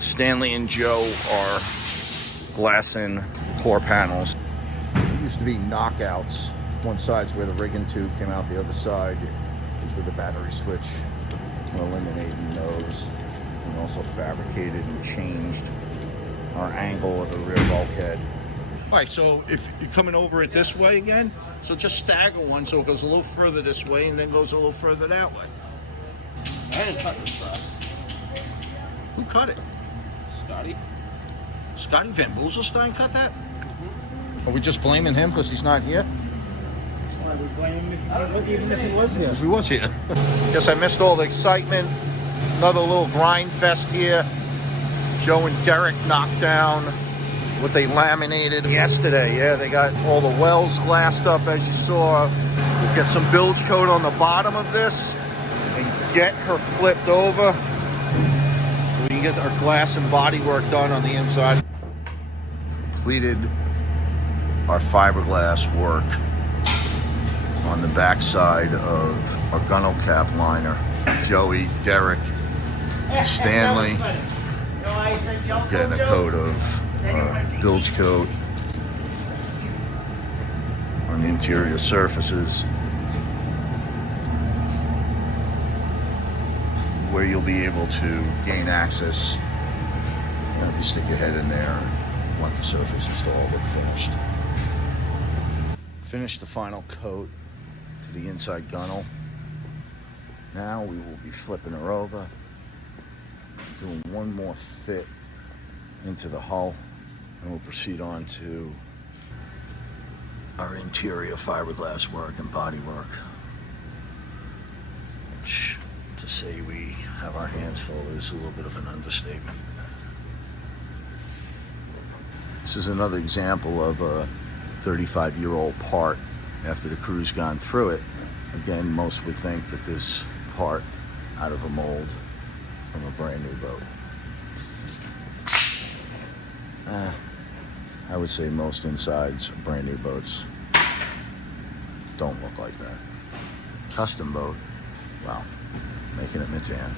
Stanley and Joe are glassing core panels. There used to be knockouts. One side's where the rigging tube came out, the other side is where the battery switch. We're eliminating those, and also fabricated and changed our angle of the rear bulkhead. All right, so if you're coming over it this way again, so just stagger one so it goes a little further this way and then goes a little further that way. I didn't cut this truck. Who cut it? Scotty. Scotty Van Boezelstein cut that? Are we just blaming him because he's not here? Why we blame him even if he was here? If he was here. Guess I missed all the excitement. Another little grind fest here. Joe and Derek knocked down what they laminated yesterday. Yeah, they got all the wells glassed up as you saw. We'll get some bilge coat on the bottom of this and get her flipped over. We can get our glass and body work done on the inside. Completed our fiberglass work on the back side of our gunnel cap liner. Joey, Derek, Stanley getting a coat of bilge coat on the interior surfaces, where you'll be able to gain access. You know, if you stick your head in there and want the surfaces to all look finished. Finish the final coat to the inside gunnel. Now we will be flipping her over, doing one more fit into the hull, and we'll proceed on to our interior fiberglass work and body work, which, to say we have our hands full is a little bit of an understatement. This is another example of a 35-year-old part after the crew's gone through it. Again, most would think that this part out of a mold from a brand new boat. I would say most insides of brand new boats don't look like that. Custom boat, wow, making it Metan.